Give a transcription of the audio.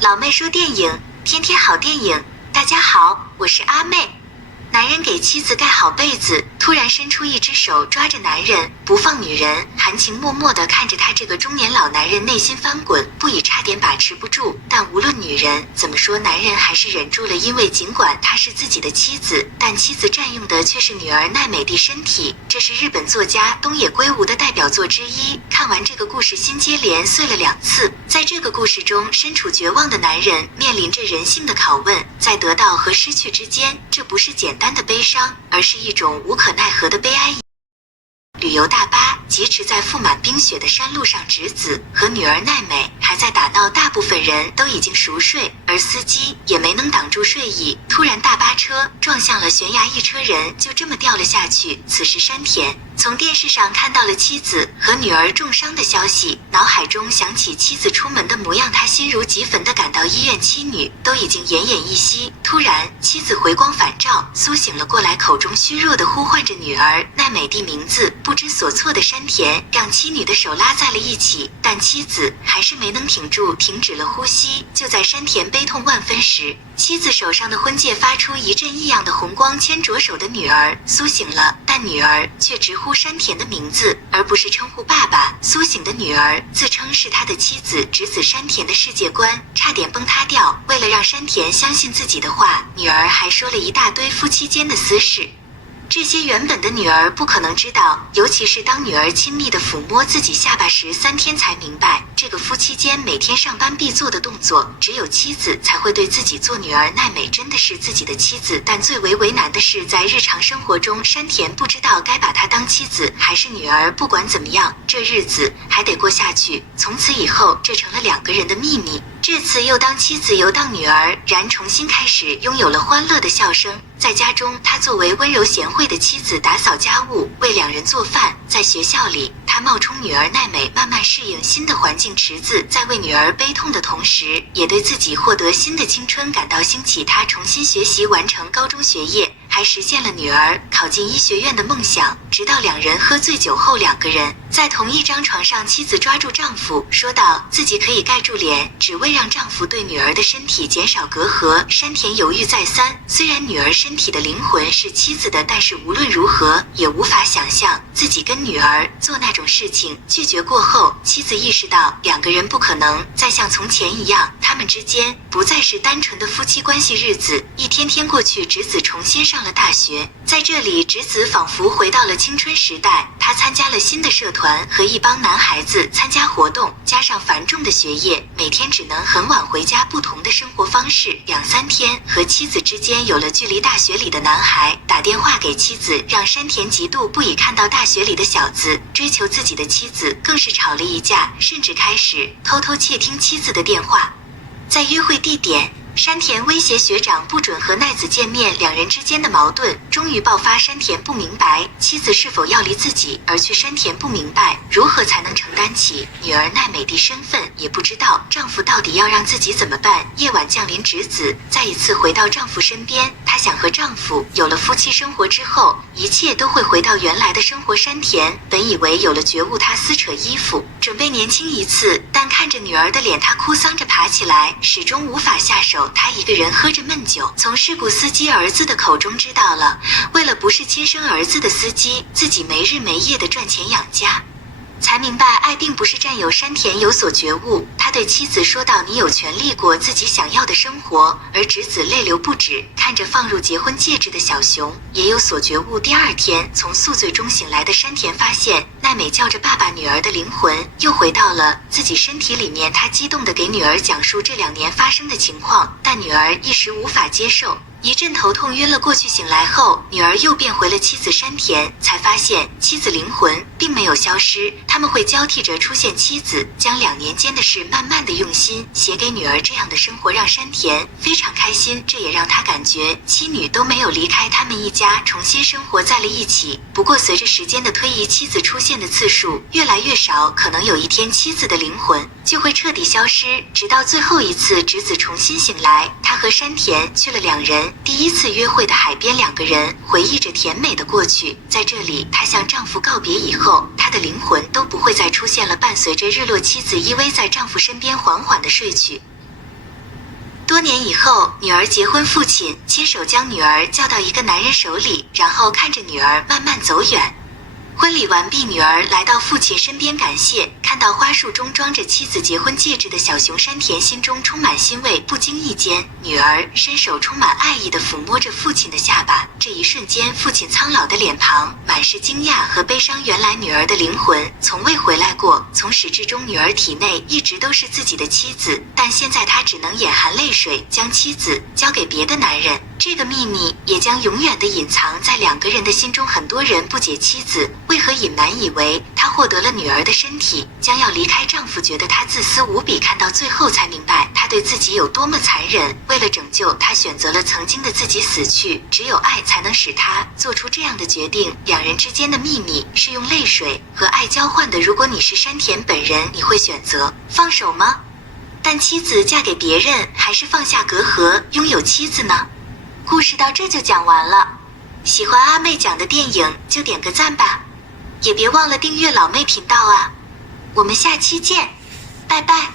老妹说电影，天天好电影。大家好，我是阿妹。男人给妻子盖好被子，突然伸出一只手抓着男人不放，女人含情脉脉地看着他这个中年老男人，内心翻滚不已，差点把持不住。但无论女人怎么说，男人还是忍住了，因为尽管她是自己的妻子，但妻子占用的却是女儿奈美的身体。这是日本作家东野圭吾的代表作之一。看完这个故事，心接连碎了2次。在这个故事中，身处绝望的男人面临着人性的拷问，在得到和失去之间，这不是简单的悲伤，而是一种无可奈何的悲哀。旅游大巴疾驰在覆满冰雪的山路上，侄子和女儿奈美还在打闹，大部分人都已经熟睡，而司机也没能挡住睡意。突然大巴车撞向了悬崖，一车人就这么掉了下去。此时山田从电视上看到了妻子和女儿重伤的消息，脑海中想起妻子出门的模样，他心如急焚地赶到医院，妻女都已经奄奄一息。突然妻子回光返照，苏醒了过来，口中虚弱地呼唤着女儿奈美的名字。不知所措的山田让妻女的手拉在了一起，但妻子还是没能挺住，停止了呼吸。就在山田悲痛万分时，妻子手上的婚戒发出一阵异样的红光，牵着手的女儿苏醒了，但女儿却直呼山田的名字，而不是称呼爸爸。苏醒的女儿自称是他的妻子，侄子山田的世界观差点崩塌掉。为了让山田相信自己的话，女儿还说了一大堆夫妻间的私事。这些原本的女儿不可能知道，尤其是当女儿亲密地抚摸自己下巴时，3天才明白，这个夫妻间每天上班必做的动作，只有妻子才会对自己做。女儿奈美真的是自己的妻子，但最为难的是，在日常生活中，山田不知道该把她当妻子还是女儿。不管怎么样，这日子还得过下去。从此以后，这成了2个人的秘密。这次又当妻子又当女儿，然重新开始，拥有了欢乐的笑声。在家中，她作为温柔贤惠的妻子，打扫家务，为2人做饭。在学校里，她冒充女儿奈美，慢慢适应新的环境。池子在为女儿悲痛的同时，也对自己获得新的青春感到欣喜。她重新学习，完成高中学业，还实现了女儿考进医学院的梦想。直到2人喝醉酒后，2个人在同一张床上，妻子抓住丈夫，说道自己可以盖住脸，只为让丈夫对女儿的身体减少隔阂。山田犹豫再三，虽然女儿身体的灵魂是妻子的，但是无论如何也无法想象自己跟女儿做那种事情。拒绝过后，妻子意识到2个人不可能再像从前一样，他们之间不再是单纯的夫妻关系。日子一天天过去，侄子重新上了大学，在这里，侄子仿佛回到了青春时代。他参加了新的社团，和一帮男孩子参加活动，加上繁重的学业，每天只能很晚回家。不同的生活方式，2-3天和妻子之间有了距离。大学里的男孩打电话给妻子，让山田嫉妒不已。看到大学里的小子追求自己的妻子，更是吵了一架，甚至开始偷偷窃听妻子的电话。在约会地点，山田威胁学长不准和奈子见面，2人之间的矛盾终于爆发。山田不明白妻子是否要离自己而去，山田不明白如何才能承担起女儿奈美的身份，也不知道丈夫到底要让自己怎么办。夜晚降临，侄子再一次回到丈夫身边，她想和丈夫有了夫妻生活之后，一切都会回到原来的生活。山田本以为有了觉悟，她撕扯衣服准备年轻一次，但看着女儿的脸，她哭丧着爬起来，始终无法下手。他一个人喝着闷酒，从事故司机儿子的口中知道了，为了不是亲生儿子的司机，自己没日没夜地赚钱养家。才明白爱并不是占有。山田有所觉悟，他对妻子说道：“你有权利过自己想要的生活。”而侄子泪流不止，看着放入结婚戒指的小熊，也有所觉悟。第2天，从宿醉中醒来的山田发现奈美叫着爸爸，女儿的灵魂又回到了自己身体里面。他激动地给女儿讲述这2年发生的情况，但女儿一时无法接受，一阵头痛晕了过去。醒来后，女儿又变回了妻子。山田才发现妻子灵魂并没有消失，他们会交替着出现。妻子将2年间的事慢慢的用心写给女儿，这样的生活让山田非常开心，这也让他感觉妻女都没有离开，他们一家重新生活在了一起。不过随着时间的推移，妻子出现的次数越来越少，可能有一天妻子的灵魂就会彻底消失。直到最后一次侄子重新醒来，他和山田去了2人第1次约会的海边，2个人回忆着甜美的过去。在这里，她向丈夫告别以后，她的灵魂都不会再出现了。伴随着日落，妻子依偎在丈夫身边缓缓地睡去。多年以后，女儿结婚，父亲亲手将女儿交到一个男人手里，然后看着女儿慢慢走远。婚礼完毕，女儿来到父亲身边感谢，看到花束中装着妻子结婚戒指的小熊山田，心中充满欣慰。不经意间，女儿伸手充满爱意地抚摸着父亲的下巴，这一瞬间，父亲苍老的脸庞满是惊讶和悲伤。原来女儿的灵魂从未回来过，从始至终，女儿体内一直都是自己的妻子，但现在她只能眼含泪水将妻子交给别的男人。这个秘密也将永远地隐藏在两个人的心中。很多人不解妻子为何隐瞒，以为她获得了女儿的身体，将要离开丈夫，觉得她自私无比。看到最后才明白她对自己有多么残忍。为了拯救她，选择了曾经的自己死去。只有爱才能使她做出这样的决定。两人之间的秘密是用泪水和爱交换的。如果你是山田本人，你会选择放手吗？但妻子嫁给别人，还是放下隔阂拥有妻子呢？故事到这就讲完了，喜欢阿妹讲的电影就点个赞吧，也别忘了订阅老妹频道啊，我们下期见，拜拜。